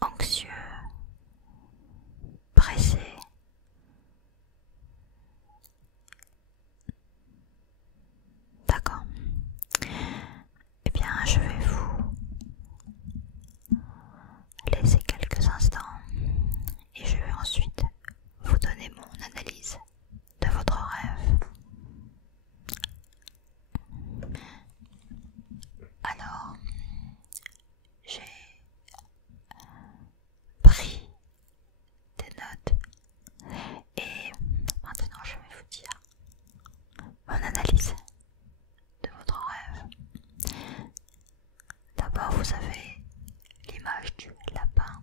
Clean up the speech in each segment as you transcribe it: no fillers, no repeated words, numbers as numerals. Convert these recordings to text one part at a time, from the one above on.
anxieux, pressé. D'accord. Eh bien, je vais vous laisser quelques instants et je vais ensuite vous donner mon analyse de votre rêve. Alors, j'ai pris des notes et maintenant je vais vous dire mon analyse de votre rêve. D'abord, vous avez l'image du lapin,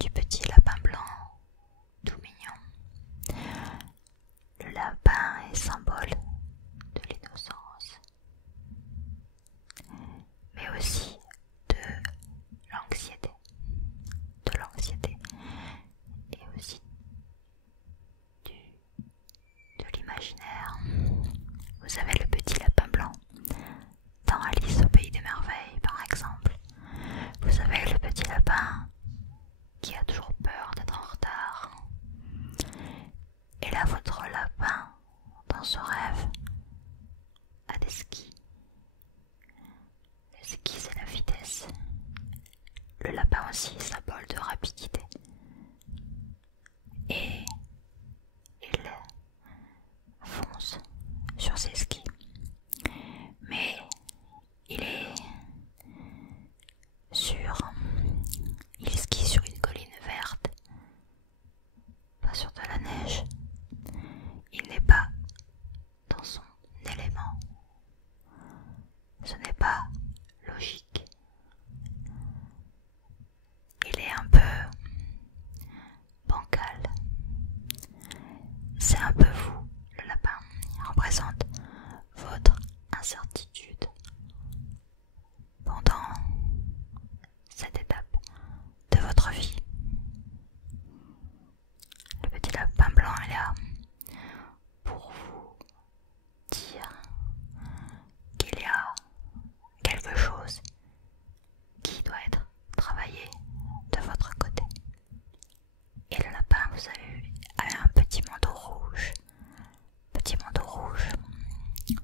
du petit lapin blanc, tout mignon. Le lapin est symbole de l'innocence, mais aussi de l'anxiété, et aussi de l'imaginaire. Vous avez le petit lapin blanc dans Alice au pays des merveilles, par exemple. Vous avez le petit lapin qui a toujours peur d'être en retard. Et là, votre lapin, dans ce rêve, a des skis. Les skis, c'est la vitesse. Le lapin aussi, symbole de rapidité. Et il fonce sur ses skis. Mais il skie sur une colline verte, pas sur de la neige. Il n'est pas dans son élément. Ce n'est pas logique. Il est un peu bancal. C'est un peu vous, le lapin. Il représente votre incertitude pendant cette étape de votre vie. Le petit lapin blanc est là pour vous dire qu'il y a quelque chose qui doit être travaillé de votre côté. Et le lapin, vous avez vu, a un petit manteau rouge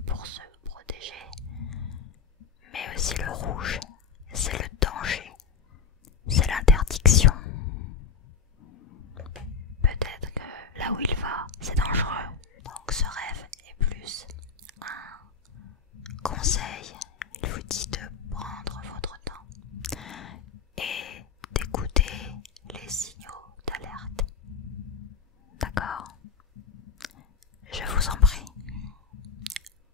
pour se protéger. Mais aussi le rouge, c'est le danger, c'est l'interdiction. Peut-être que là où il va, c'est dangereux. Donc ce rêve est plus un conseil. Il vous dit de prendre votre temps et d'écouter les signaux d'alerte. D'accord? Je vous en prie.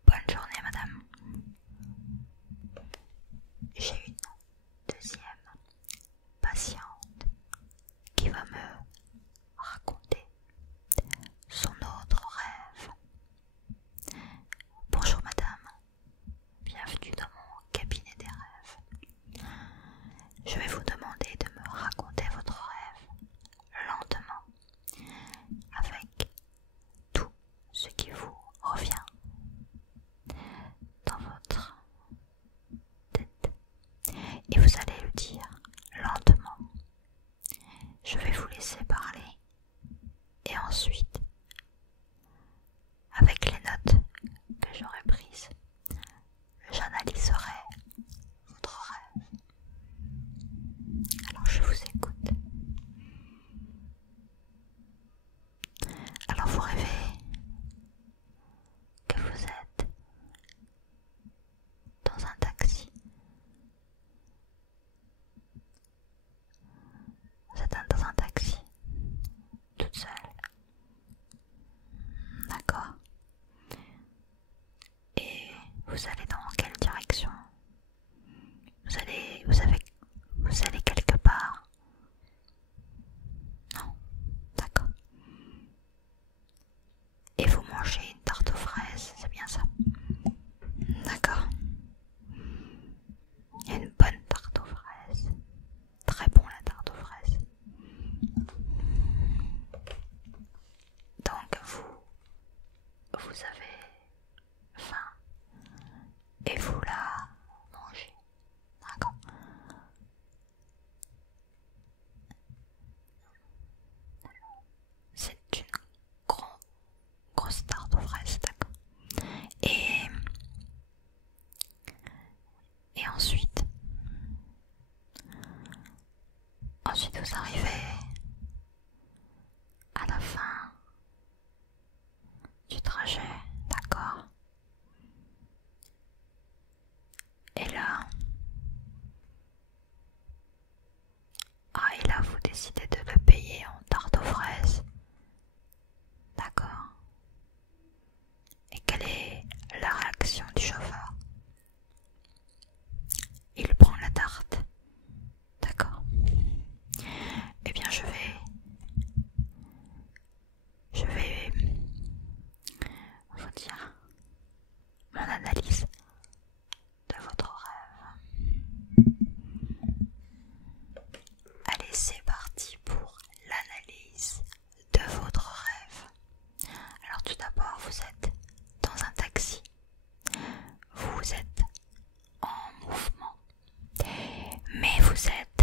Bonne journée, madame. J'ai une deuxième patiente qui va me raconter son autre rêve. Bonjour madame, bienvenue dans mon cabinet des rêves. Je vais vous demander de me raconter votre rêve lentement, avec tout ce qui vous revient dans votre tête. Et vous allez le dire lentement. Je vais vous laisser parler et ensuite, avec les notes que j'aurai prises, j'analyserai votre rêve. Alors je vous écoute. Alors vous rêvez que vous êtes dans un taxi. Vous êtes dans un taxi, toute seule. D'accord. Et vous allez dans quelle direction? Vous allez quelque part? Non, d'accord. Et vous mangez une tarte aux fraises, c'est bien ça? D'accord. Il y a une bonne tarte aux fraises. Très bon la tarte aux fraises. Donc vous avez faim et vous la mangez. D'accord. vous arrivez à la fin du trajet, d'accord? Et là, vous décidez de le payer en tarte aux fraises, d'accord? Et quelle est la réaction du chauffeur? Il prend la tarte, d'accord? Eh bien, je vais vous dire mon analyse de votre rêve. Allez, c'est parti pour l'analyse de votre rêve. Alors tout d'abord, vous êtes dans un taxi. Vous êtes en mouvement. Mais vous êtes